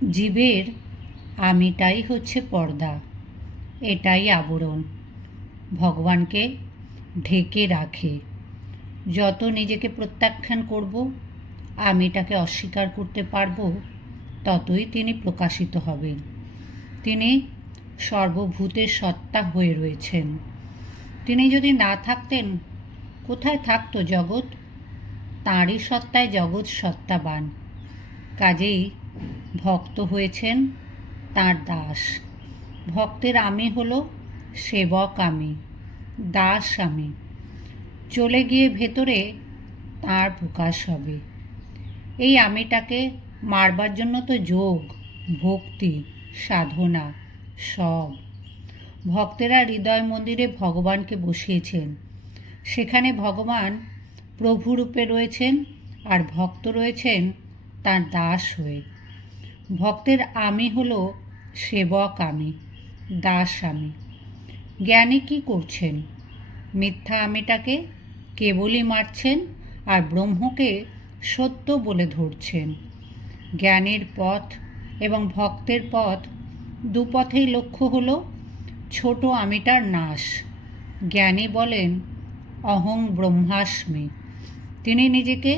জীবের আমিটাই হচ্ছে পর্দা, এটাই আবরণ, ভগবানকে ঢেকে রাখে। যত নিজেকে প্রত্যাখ্যান করব, আমিটাকে অস্বীকার করতে পারব, ততই তিনি প্রকাশিত হবেন। তিনি সর্বভূতের সত্তা হয়ে রয়েছেন। তিনি যদি না থাকতেন, কোথায় থাকতো জগৎ? তাঁরই সত্তায় জগৎ সত্তাবান। কাজেই ভক্ত হয়েছেন তাঁর দাস। ভক্তের আমি হলো সেবক আমি, দাস আমি। চলে গিয়ে ভেতরে তাঁর প্রকাশ হবে। এই আমিটাকে মারবার জন্য তো যোগ, ভক্তি, সাধনা সব। ভক্তেরা হৃদয় মন্দিরে ভগবানকে বসিয়েছেন। সেখানে ভগবান প্রভুরূপে রয়েছেন আর ভক্ত রয়েছেন তাঁর দাস হয়ে। ভক্তের আমি হলো সেবক আমি, দাস আমি। জ্ঞানী কী করছেন? মিথ্যা আমিটাকে কেবলই মারছেন আর ব্রহ্মকে সত্য বলে ধরছেন। জ্ঞানের পথ এবং ভক্তের পথ, দুপথেই লক্ষ্য হলো ছোট আমিটার নাশ। জ্ঞানী বলেন অহং ব্রহ্মাস্মি। তিনি নিজেকে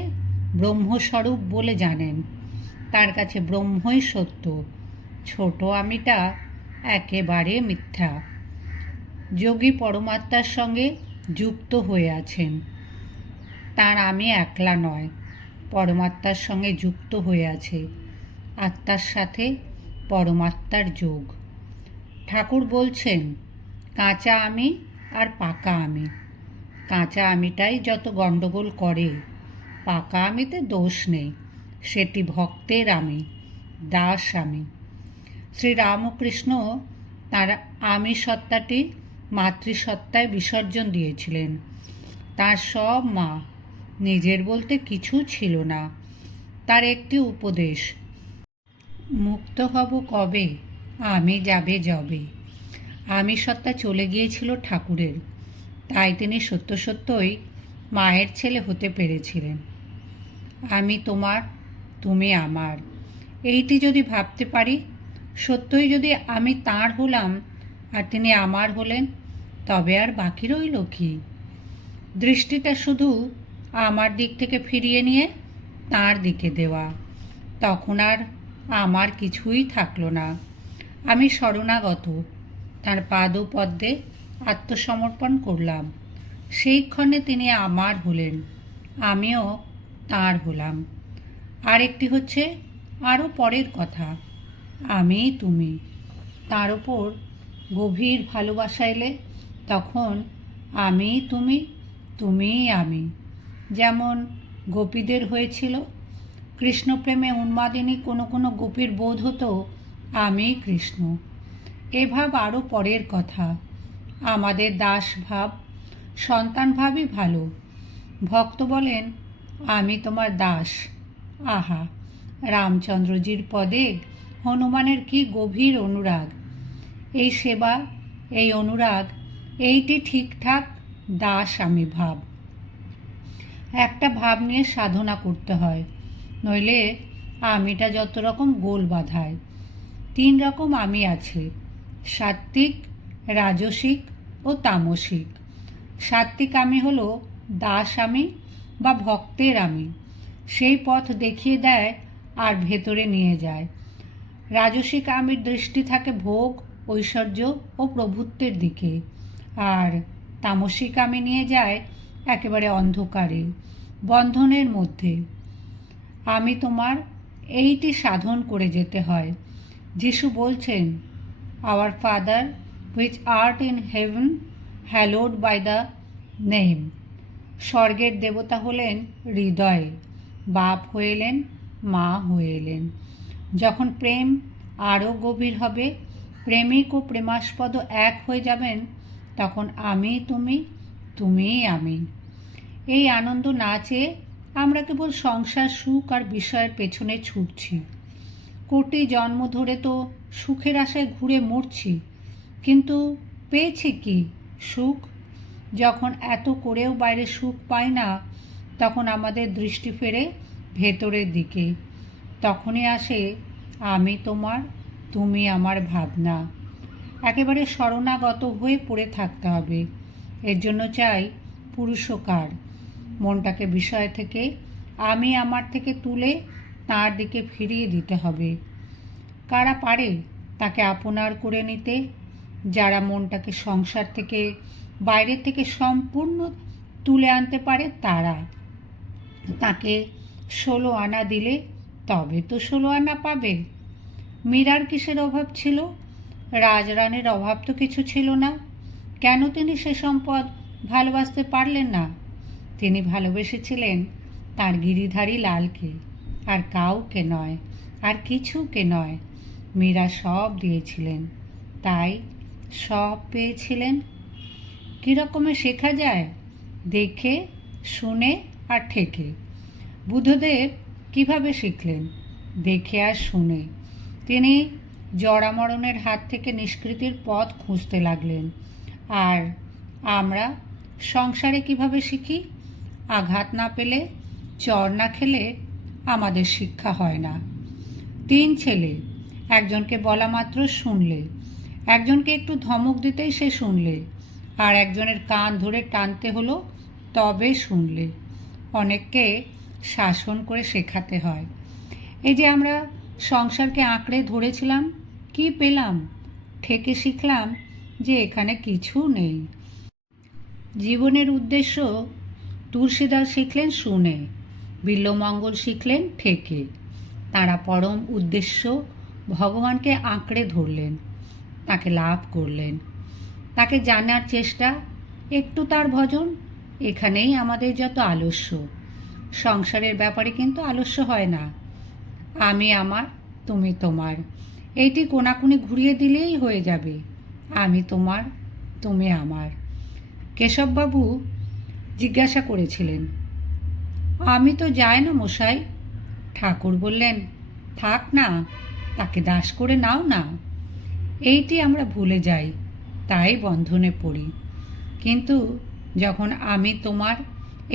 ব্রহ্মস্বরূপ বলে জানেন। তার কাছে ব্রহ্মই সত্য, ছোট আমিটা একেবারে মিথ্যা। যোগী পরমাত্মার সঙ্গে যুক্ত হয়ে আছেন। তার আমি একলা নয়, পরমাত্মার সঙ্গে যুক্ত হয়ে আছে। আত্মার সাথে পরমাত্মার যোগ। ঠাকুর বলছেন কাঁচা আমি আর পাকা আমি। কাঁচা আমিটাই যত গণ্ডগোল করে, পাকা আমিতে দোষ নেই, সেটি ভক্তের আমি, দাস আমি। শ্রীরামকৃষ্ণ তাঁর আমি সত্তাটি মাতৃসত্তায় বিসর্জন দিয়েছিলেন। তার সব মা, নিজের বলতে কিছু ছিল না। তার একটি উপদেশ, মুক্ত হব কবে, আমি যাবে যবে। আমি সত্তা চলে গিয়েছিল ঠাকুরের, তাই তিনি সত্য সত্যই মায়ের ছেলে হতে পেরেছিলেন। আমি তোমার, তুমি আমার, এইটি যদি ভাবতে পারি, সত্যই যদি আমি তাঁর হলাম আর তিনি আমার হলেন, তবে আর বাকি রইল কি? দৃষ্টিটা শুধু আমার দিক থেকে ফিরিয়ে নিয়ে তাঁর দিকে দেওয়া, তখন আর আমার কিছুই থাকলো না। আমি শরণাগত, তাঁর পাদপদ্মে আত্মসমর্পণ করলাম। সেই ক্ষণে তিনি আমার হলেন, আমিও তাঁর হলাম। আর একটি হচ্ছে আরও পরের কথা, আমি তুমি। তার ওপর গভীর ভালোবাসা এলে তখন আমি তুমি, তুমিই আমি। যেমন গোপীদের হয়েছিল। কৃষ্ণপ্রেমে উন্মাদিনী কোনো কোনো গোপীর বোধ হতো আমি কৃষ্ণ। এ ভাব আরও পরের কথা। আমাদের দাস ভাব, সন্তান ভাবই ভালো। ভক্ত বলেন আমি তোমার দাস। আহা, রামচন্দ্রজির পদে হনুমানের কি গভীর অনুরাগ। এই সেবা, এই অনুরাগ, এইটি ঠিকঠাক দাস আমি ভাব। একটা ভাব নিয়ে সাধনা করতে হয়, নইলে আমিটা যত রকম গোল বাঁধায়। 3 রকম আমি আছে, সাত্ত্বিক, রাজসিক ও তামসিক। সাত্ত্বিক আমি হলো দাস আমি বা ভক্তের আমি। সেই পথ দেখিয়ে দেয় আর ভেতরে নিয়ে যায়। রাজসিক আমির দৃষ্টি থাকে ভোগ, ঐশ্বর্য ও প্রভুত্বের দিকে, আর তামসিক আমি নিয়ে যায় একেবারে অন্ধকারে, বন্ধনের মধ্যে। আমি তোমার, এইটি সাধন করে যেতে হয়। যিশু বলছেন our father which art in heaven, hallowed by the name. স্বর্গের দেবতা হলেন হৃদয়ে, বাপ হয়ে এলেন, মা হয়ে এলেন। যখন প্রেম আরও গভীর হবে, প্রেমিক ও প্রেমাস্পদ এক হয়ে যাবেন, তখন আমি তুমি, তুমিই আমি। এই আনন্দ না চেয়ে আমরা কেবল সংসার সুখ আর বিষয়ের পেছনে ছুটছি। কোটি জন্ম ধরে তো সুখের আশায় ঘুরে মরছি, কিন্তু পেয়েছি কি? সুখ। যখন এত করেও বাইরে সুখ পাই না, তখন আমাদের দৃষ্টি ফেরে ভেতরের দিকে। তখনই আসে আমি তোমার, তুমি আমার ভাবনা। একেবারে শরণাগত হয়ে পড়ে থাকতে হবে। এর জন্য চাই পুরুষকার। মনটাকে বিষয় থেকে আমি আমার থেকে তুলে তার দিকে ফিরিয়ে দিতে হবে। কারা পারে তাকে আপনার করে নিতে? যারা মনটাকে সংসার থেকে, বাইরের থেকে সম্পূর্ণ তুলে আনতে পারে তারা। তাকে 16 আনা দিলে তবে তো 16 আনা পাবে। মীরার কিসের অভাব ছিল? রাজরানীর অভাব তো কিছু ছিল না। কেন তিনি সে সম্পদ ভালোবাসতে পারলেন না? তিনি ভালোবেসেছিলেন তার গিরিধারী লালকে, আর কাউকে নয়, আর কিছুকে নয়। মীরা সব দিয়েছিলেন, তাই সব পেয়েছিলেন। কীরকমে শেখা যায়? দেখে, শুনে আর ঠেকে। বুদ্ধদেব কিভাবে শিখলেন? দেখে আর শুনে। তিনি জরামরণের হাত থেকে নিষ্কৃতির পথ খুঁজতে লাগলেন। আর আমরা সংসারে কিভাবে শিখি? আঘাত না পেলে, চর না খেলে আমাদের শিক্ষা হয় না। 3 ছেলে, একজনকে বলা মাত্র শুনলে, একজনকে একটু ধমক দিতেই সে শুনলে, আর একজনের কান ধরে টানতে হলো তবে শুনলে। অনেককে শাসন করে শেখাতে হয়। এই যে আমরা সংসারকে আঁকড়ে ধরেছিলাম, কি পেলাম? ঠেকে শিখলাম যে এখানে কিছু নেই। জীবনের উদ্দেশ্য তুলসীদাস শিখলেন শুনে, বিল্বমঙ্গল শিখলেন ঠেকে। তাঁরা পরম উদ্দেশ্য ভগবানকে আঁকড়ে ধরলেন, তাকে লাভ করলেন, তাকে জানার চেষ্টা, একটু তার ভজন। এখানেই আমাদের যত আলস্য। সংসারের ব্যাপারে কিন্তু আলস্য হয় না। আমি আমার, তুমি তোমার, এইটি কোনাকুনি ঘুরিয়ে দিলেই হয়ে যাবে। আমি তোমার, তুমি আমার। কেশববাবু জিজ্ঞাসা করেছিলেন, আমি তো যাই না মশাই। ঠাকুর বললেন, থাক না, তাকে দাস করে নাও না। এইটি আমরা ভুলে যাই, তাই বন্ধনে পড়ি। কিন্তু যখন আমি তোমার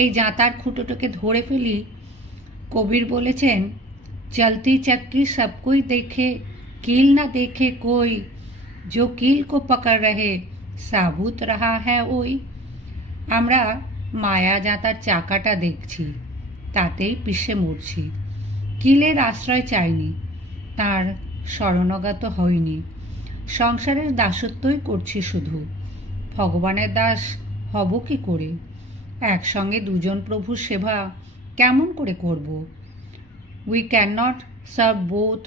এই জাঁতার খুঁটোটাকে ধরে ফেলি, কবির বলেছেন, চলতি চক্কি সব কোই দেখে, कील न देखे कोई, जो कील को पकड़ रहे साबुत रहा है ওই। আমরা মায়া জাঁতার চাকাটা দেখছি, তাতেই পিষে মরছি। কিলের আশ্রয় চাইনি, তার শরণাগত হইনি। সংসারের দাসত্বই করছি শুধু। ভগবানের দাস হব কি করে? একসঙ্গে দুজন প্রভুর সেবা কেমন করে করব? We can not serve both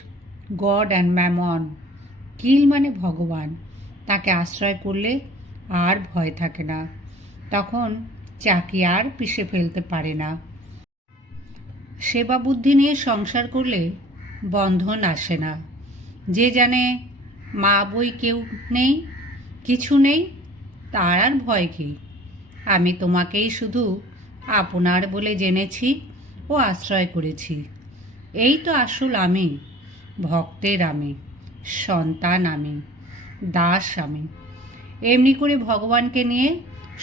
God and mammon. কিল মানে ভগবান, তাকে আশ্রয় করলে আর ভয় থাকে না। তখন চাকি আর পিষে ফেলতে পারে না। সেবা বুদ্ধি নিয়ে সংসার করলে বন্ধন আসে না। যে জানে মা বই কেউ নেই, কিছু নেই, তার আর ভয় কি? আমি তোমাকেই শুধু আপনার বলে জেনেছি ও আশ্রয় করেছি। এই তো আসল আমি, ভক্তের আমি, সন্তান আমি, দাস আমি। এমনি করে ভগবানকে নিয়ে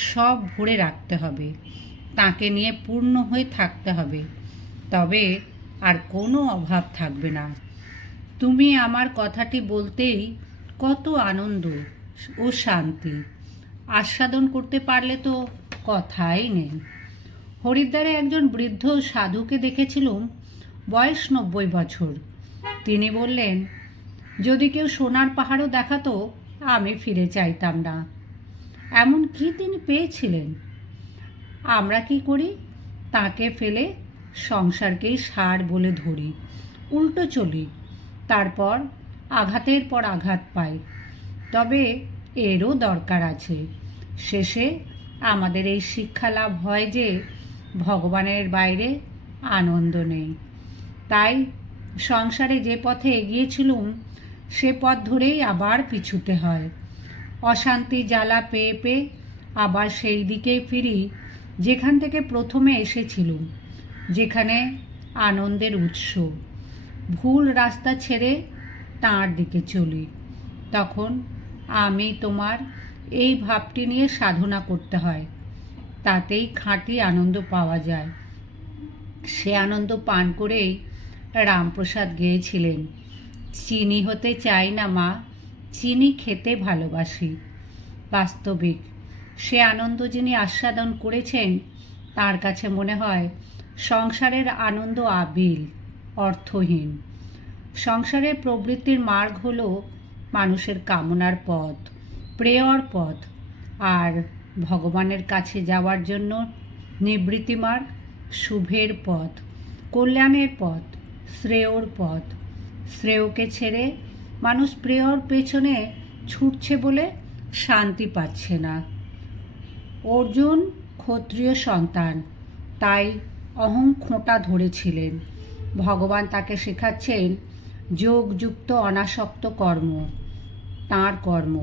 সব ভরে রাখতে হবে, তাকে নিয়ে পূর্ণ হয়ে থাকতে হবে, তবে আর কোনো অভাব থাকবে না। তুমি আমার কথাটি বলতেই কত আনন্দ ও শান্তি। আস্বাদন করতে পারলে তো কথাই নেই। হরিদ্বারে একজন বৃদ্ধ সাধুকে দেখেছিলুম, বয়স 90 বছর। তিনি বললেন, যদি কেউ সোনার পাহাড়ও দেখাতো আমি ফিরে চাইতাম না। এমন কি তিনি পেয়েছিলেন? আমরা কি করি? তাকে ফেলে সংসারকেই সার বলে ধরি, উল্টো চলি, তারপর আঘাতের পর আঘাত পাই। তবে এরও দরকার আছে। শেষে আমাদের এই শিক্ষা লাভ হয় যে ভগবানের বাইরে আনন্দ নেই। তাই সংসারে যে পথে এগিয়েছিলুম সে পথ ধরেই আবার পিছুতে হয়। অশান্তি জ্বালা পেয়ে পেয়ে আবার সেই দিকেই ফিরি যেখান থেকে প্রথমে এসেছিলুম, যেখানে আনন্দের উৎস। ভুল রাস্তা ছেড়ে তাঁর দিকে চলি। তখন আমি তোমার এই ভাবটি নিয়ে সাধনা করতে হয়, তাতেই খাঁটি আনন্দ পাওয়া যায়। সে আনন্দ পান করেই রামপ্রসাদ গেয়েছিলেন, চিনি হতে চাই না মা, চিনি খেতে ভালোবাসি। বাস্তবিক সে আনন্দ যিনি আস্বাদন করেছেন তার কাছে মনে হয় সংসারের আনন্দ আবিল, অর্থহীন। সংসারের প্রবৃত্তির মার্গ হল মানুষের কামনার পথ, প্রেয়র পথ, আর ভগবানের কাছে যাওয়ার জন্য নিবৃত্তি মার্গ, শুভের পথ, কল্যাণের পথ, শ্রেয়র পথ। শ্রেয়কে ছেড়ে মানুষ প্রেয়র পেছনে ছুটছে বলে শান্তি পাচ্ছে না। অর্জুন ক্ষত্রিয় সন্তান, তাই অহং খোঁটা ধরেছিলেন। ভগবান তাকে শেখাচ্ছেন যোগযুক্ত অনাসক্ত কর্ম, তাঁর কর্ম।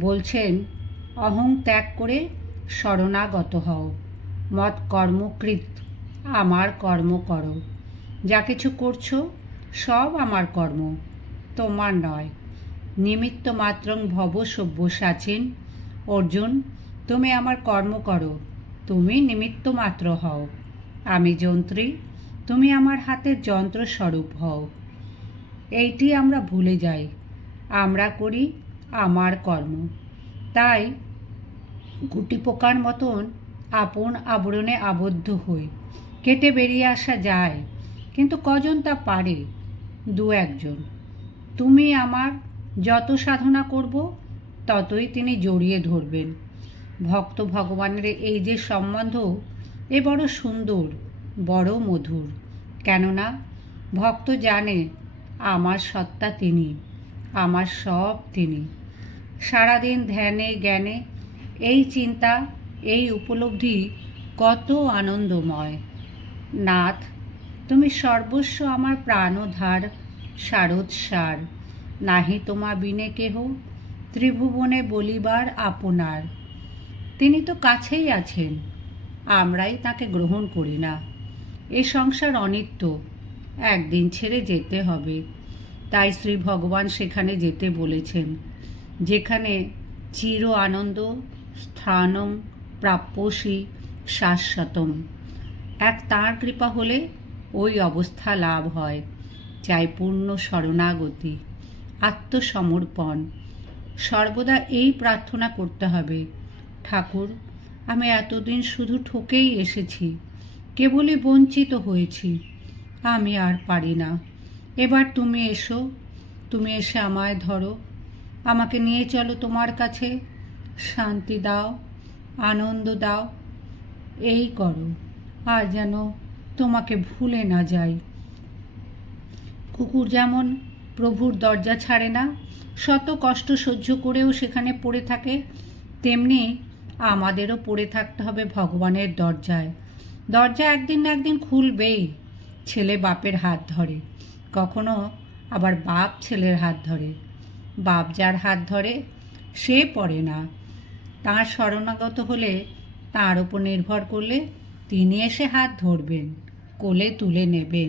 বলছেন অহং ত্যাগ করে শরণাগত হও, মৎ কর্মকৃত, আমার কর্ম করো। যা কিছু করছো সব আমার কর্ম, তোমার নয়। নিমিত্ত মাত্রং ভব সব্যসাচিন। অর্জুন, তুমি আমার কর্ম করো, তুমি নিমিত্ত মাত্র হও। আমি যন্ত্রী, তুমি আমার হাতের যন্ত্রস্বরূপ হও। এইটি আমরা ভুলে যাই। আমরা করি আমার কর্ম, তাই গুটি পোকার মতন আপন আবরণে আবদ্ধ হই। কেটে বেরিয়ে আসা যায়, কিন্তু কজন তা পারে? দু একজন। তুমি আমার যত সাধনা করব ততই তিনি জড়িয়ে ধরবেন। ভক্ত ভগবানের এই যে সম্বন্ধ, এ বড় সুন্দর, বড় মধুর। কেননা ভক্ত জানে আমার সত্তা তিনি, আমার সব তিনি। সারাদিন ধ্যানে জ্ঞানে এই চিন্তা, এই উপলব্ধি কত আনন্দময়। নাথ, তুমি সর্বস্ব আমার প্রাণধার, সারোৎসার। নাহি তোমা বিনে কেহ, ত্রিভুবনে বলিবার আপনার। তিনি তো কাছেই আছেন, আমরাই তাকে গ্রহণ করি না। এ সংসার অনিত্য, একদিন ছেড়ে যেতে হবে। তাই শ্রী ভগবান সেখানে যেতে বলেছেন যেখানে চির আনন্দ স্থানং প্রাপ্যসি শাশ্বতম। এক তাঁর কৃপা হলে ওই অবস্থা লাভ হয়। চাই পূর্ণ শরণাগতি, আত্মসমর্পণ। সর্বদা এই প্রার্থনা করতে হবে, ঠাকুর, আমি এতদিন শুধু ঠকেই এসেছি, কেবলই বঞ্চিত হয়েছি। আমি আর পারি না। এবার তুমি এসো, তুমি এসে আমায় ধরো, আমাকে নিয়ে চলো তোমার কাছে। শান্তি দাও, আনন্দ দাও, এই করো। আর যেন তোমাকে ভুলে না যাই। কুকুর যেমন প্রভুর দরজা ছাড়ে না, শত কষ্ট সহ্য করেও সেখানে পড়ে থাকে, তেমনি আমাদেরও পড়ে থাকতে হবে ভগবানের দরজায়। দরজা একদিন না একদিন খুলবেই। ছেলে বাপের হাত ধরে, কখনো আবার বাপ ছেলের হাত ধরে। বাপ যার হাত ধরে সে পড়ে না। তাঁর শরণাগত হলে, তাঁর ওপর নির্ভর করলে তিনি এসে হাত ধরবেন, কোলে তুলে নেবেন।